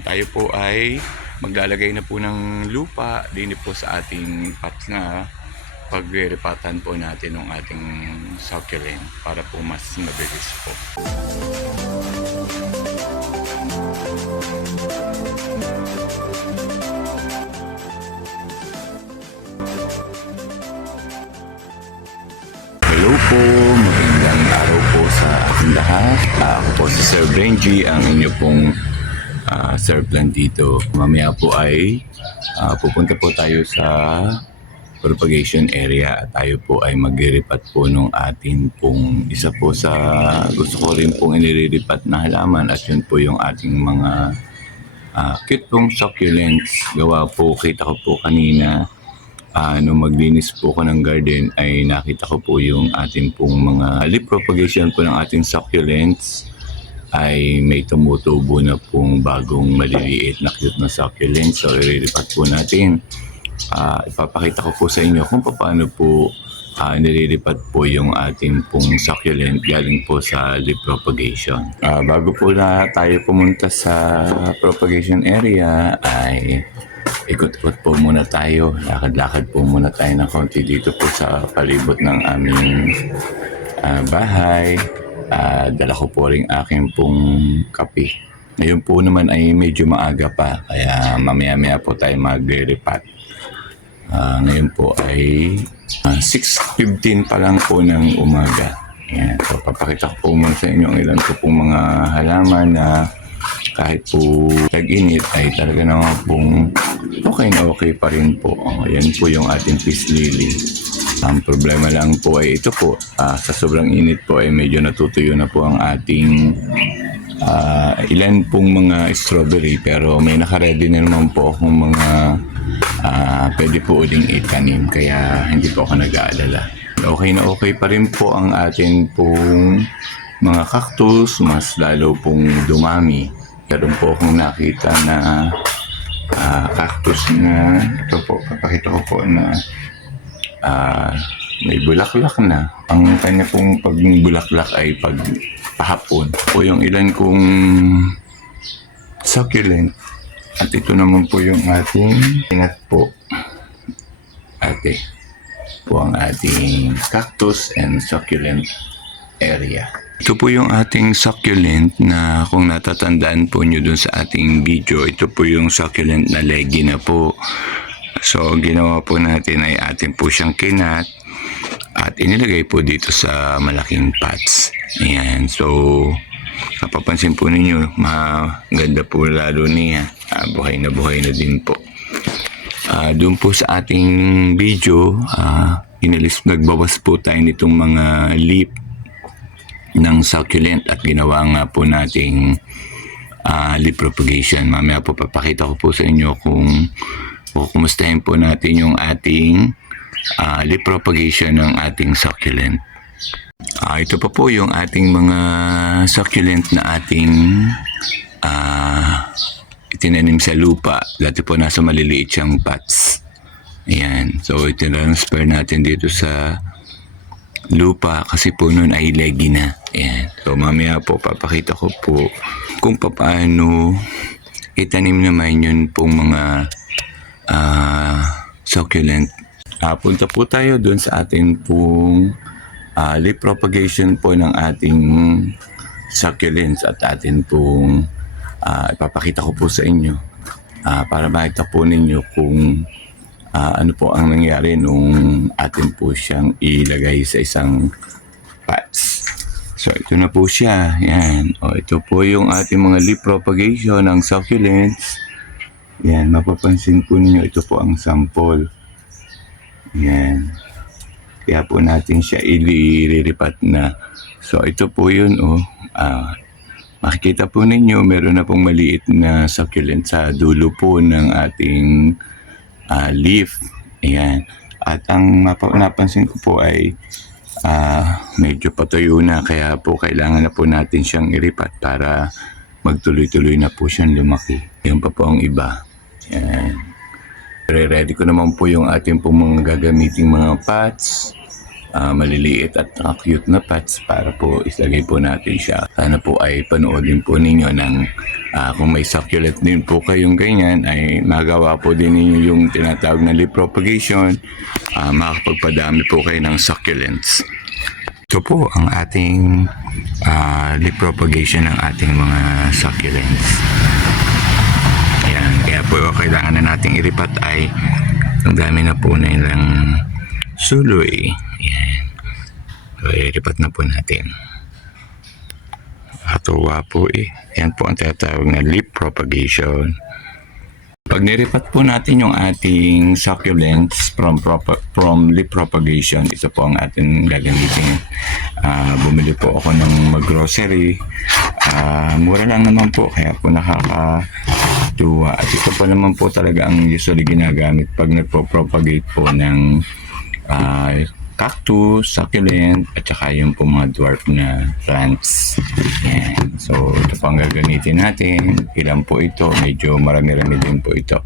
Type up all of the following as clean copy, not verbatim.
Tayo po ay maglalagay na po ng lupa din po sa ating pots na pagreripatan po natin ng ating succulent para po mas mabilis po. Hello po, magandang araw po sa ating lahat. Ako po si Sir Benji, ang inyo pong surplant dito. Mamaya po ay pupunta po tayo sa propagation area at tayo po ay maglilipat po nung atin pong isa po sa gusto ko rin pong inililipat na halaman at yun po yung ating mga cute pong succulents. Gawa po, kita ko po kanina nung maglinis po ko ng garden ay nakita ko po yung ating pong mga leaf propagation po ng ating succulents ay may tumutubo na pong bagong maliliit na cute na succulent. So, ililipat po natin. Ipapakita ko po sa inyo kung paano po nililipat po yung ating pong succulent galing po sa leaf propagation. Bago po na tayo pumunta sa propagation area ay ikot-ikot po muna tayo. Lakad-lakad po muna tayo ng konti dito po sa palibot ng aming bahay. Dala ko po rin aking pong kape. Ngayon po naman ay medyo maaga pa, kaya mamaya-maya po tayo magre-repat. Ngayon po ay 6:15 pa lang po ng umaga. Ayan. So, papakita ko po muna sa inyo ang ilan po pong mga halaman na kahit po tag-init ay talaga naman pong okay na okay pa rin po. Ayan po yung ating peace lily. Ang problema lang po ay ito po, sa sobrang init po ay medyo natutuyo na po ang ating ilan pong mga strawberry, pero may nakaready na naman po akong mga pwede po uling itanim, kaya hindi po ako nag-aalala. Okay na okay pa rin po ang atin pong mga cactus, mas lalo pong dumami. Meron po akong nakita na cactus na ito po, papakita ko po na may bulaklak na. Ang kanya pong pagbulaklak ay pag pahapon. Po yung ilan kong succulent. At ito naman po yung ating inat po. Ate. Po ang ating cactus and succulent area. Ito po yung ating succulent na kung natatandaan po nyo dun sa ating video, ito po yung succulent na leggy na po. So, ginawa po natin ay atin po siyang kinat at inilagay po dito sa malaking pots. Ayan. So, kapapansin po ninyo, maganda po lalo niya. Buhay na din po. Doon po sa ating video, nagbawas po tayo nitong mga leaf ng succulent at ginawa nga po nating leaf propagation. Mamaya po papakita ko po sa inyo kung kumustahin po natin yung ating leaf propagation ng ating succulent. Ito pa po yung ating mga succulent na ating itinanim sa lupa. Dati po nasa maliliit siyang pots. Ayan. So, itinransfer natin dito sa lupa kasi po nun ay leggy na. Ayan. So, mamaya po papakita ko po kung paano itanim naman yun pong mga succulent. Punta po tayo doon sa ating pong leaf propagation po ng ating succulents at atin pong ipapakita ko po sa inyo para makita po ninyo kung ano po ang nangyari nung atin po siyang ilagay sa isang pots. So ito na po siya. Yan. Ito po yung ating mga leaf propagation ng succulents. Yan, mapapansin po ninyo, ito po ang sample. Yan. Kaya po natin siya ililipat na. So, ito po yun, makikita po ninyo, meron na pong maliit na succulent sa dulo po ng ating leaf. Ayan. At ang napansin ko po ay medyo patuyo na, kaya po kailangan na po natin siyang iripat para magtuloy-tuloy na po siyang lumaki. Yan pa po ang iba. Yan. Ready ko naman po yung ating pong mga gagamiting mga pots. maliliit at cute na pots para po islagay po natin siya. Sana po ay panoodin po ninyo ng kung may succulent din po kayong ganyan ay magawa po din ninyo yung tinatawag na leaf propagation. Makakapagpadami po kayo ng succulents. Ito po ang ating leaf propagation ng ating mga succulents. Ayan, kaya po kailangan na nating iripat ay ang dami na po na ilang suloy. Ayan. So, iripat na po natin. Katuwa po eh. Yan po ang tinatawag na leaf propagation. Pag niripat po natin yung ating succulents from leaf propagation, ito po ang ating gagamitin. Bumili po ako ng mag-grocery. Mura lang naman po, kaya po nakakatuwa. At ito pa naman po talaga ang usually ginagamit pag nagpo-propagate po ng cactus, succulent, at saka yung po mga dwarf na plants. Yan. So, ito po ang gagamitin natin. Ilan po ito? Medyo marami-rami din po ito.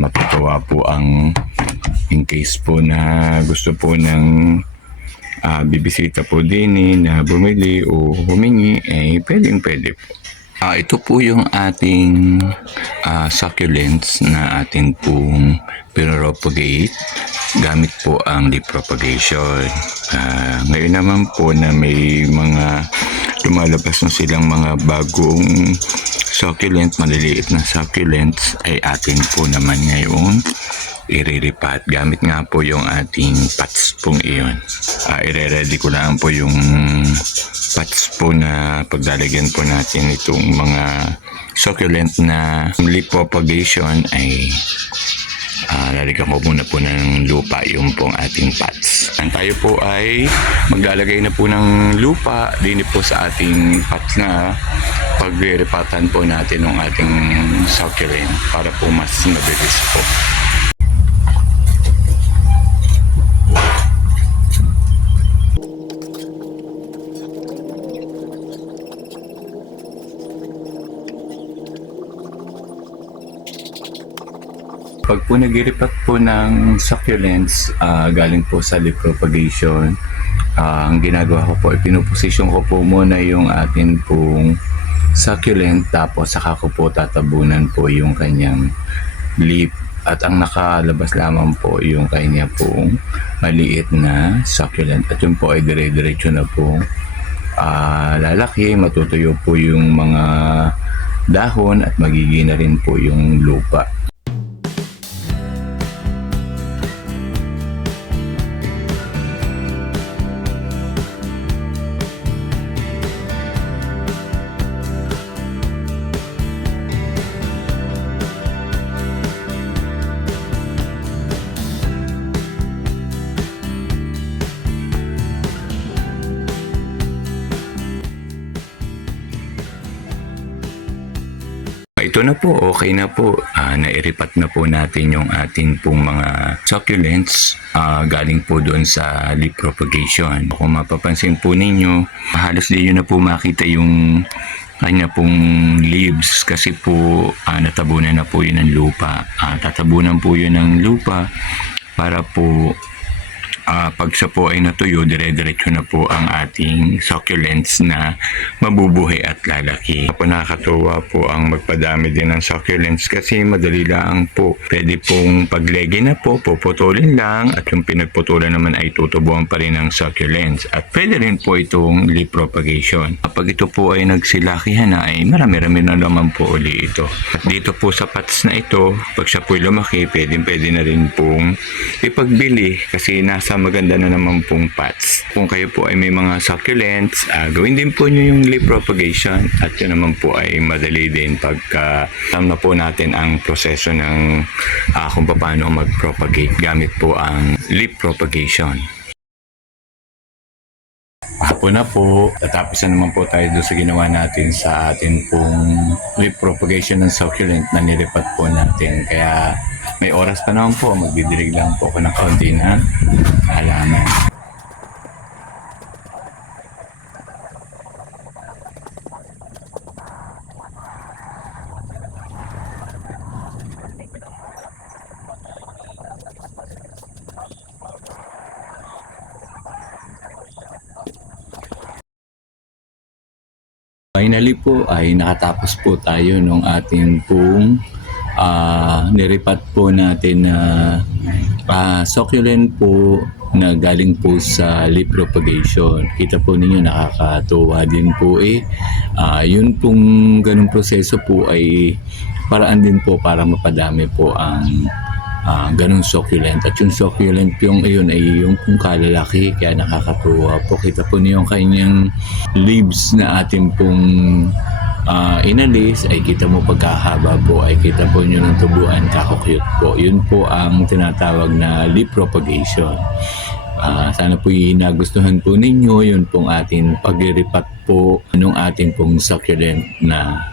Matutuwa po ang in case po na gusto po ng bibisita po din na bumili o humingi, pwedeng-pwede po. Ito po yung ating succulents na atin pong pinropagate gamit po ang leaf propagation. Ngayon naman po na may mga lumalabas na silang mga bagong succulent, maliliit na succulents, ay atin po naman ngayon iriripat. Gamit nga po yung ating pots pong iyon. Ire-ready ko lang po yung pots po na paglalagyan po natin itong mga succulent na leaf propagation ay lalagyan ko muna po ng lupa yung pong ating pots. Tayo po ay maglalagay na po ng lupa din po sa ating pots na pagliripatan po natin ng ating succulent para po mas mabilis po. Pag po nag-iripat po ng succulents galing po sa leaf propagation, ang ginagawa ko po, pinuposisyon ko po muna yung atin pong succulent, tapos saka ko po tatabunan po yung kanyang leaf, at ang nakalabas lamang po yung kanya pong maliit na succulent, at yun po ay dire-diretso na po lalaki, matutuyo po yung mga dahon at magiging na rin po yung lupa. Ito na po, okay na po. Nairipat na po natin yung ating pong mga succulents galing po doon sa leaf propagation. Kung mapapansin po ninyo, halos di nyo na po makita yung kanya pong leaves kasi po natabunan na po yun ng lupa. Tatabunan po yun ng lupa para po pag siya po ay natuyo, dire-diretso na po ang ating succulents na mabubuhay at lalaki. Po nakakatuwa po ang magpadami din ng succulents kasi madali lang po. Pwede pong paglegi na po, puputulin lang, at yung pinagputulan naman ay tutubuan pa rin ng succulents. At pwede rin po itong leaf propagation. Kapag ito po ay nagsilakihan na ay marami-rami na naman po uli ito. At dito po sa pots na ito, pag siya po lumaki, pwede na rin pong ipagbili kasi nasa maganda na naman pong pots. Kung kayo po ay may mga succulents, gawin din po nyo yung leaf propagation, at yun naman po ay madali din pagka alam na po natin ang proseso ng kung paano mag-propagate gamit po ang leaf propagation. Hapon na po, tatapos na naman po tayo doon sa ginawa natin sa atin pong leaf propagation ng succulent na nilipat po natin. Kaya may oras pa naman po, magdidilig lang po ako ng kaunti na halaman. finally po ay nakatapos po tayo nung ating pong niripat po natin na succulent po na galing po sa leaf propagation. Kita po ninyo, nakakatuwa din po yun pong ganung proseso po ay paraan din po para mapadami po ang ganung succulent. At yung succulent yung iyon ay yung pong kalalaki, kaya nakakatuwa po. Kita po niyo yung kanyang leaves na ating pong inalis, ay kita mo pagkahaba po, ay kita po nyo ng tubuan, kako-cute po. Yun po ang tinatawag na leaf propagation. Sana po nagustuhan po ninyo yun pong ating paglilipat po nung ating pong succulent na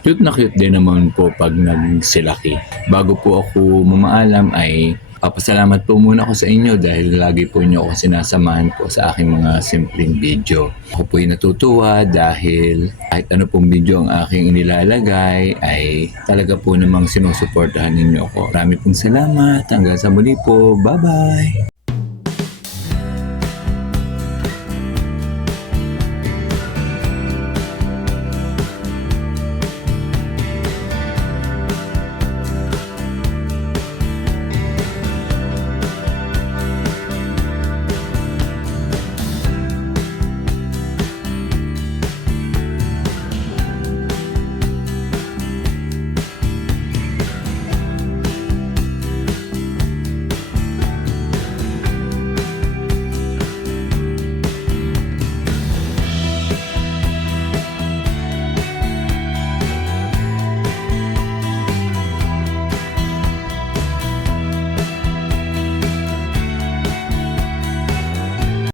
cute din naman po pag nagsilaki. Bago po ako mamaalam ay papasalamat po muna ako sa inyo dahil lagi po niyo ako sinasamahan po sa aking mga simpleng video. Ako po'y natutuwa dahil kahit ano pong video ang aking inilalagay ay talaga po namang sinusuportahan ninyo ako. Marami pong salamat. Hanggang sa muli po. Bye-bye!